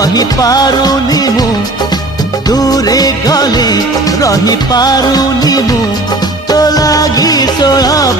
रही पारुनी मु दूरे गले रही पारुनी मु तो लागी 16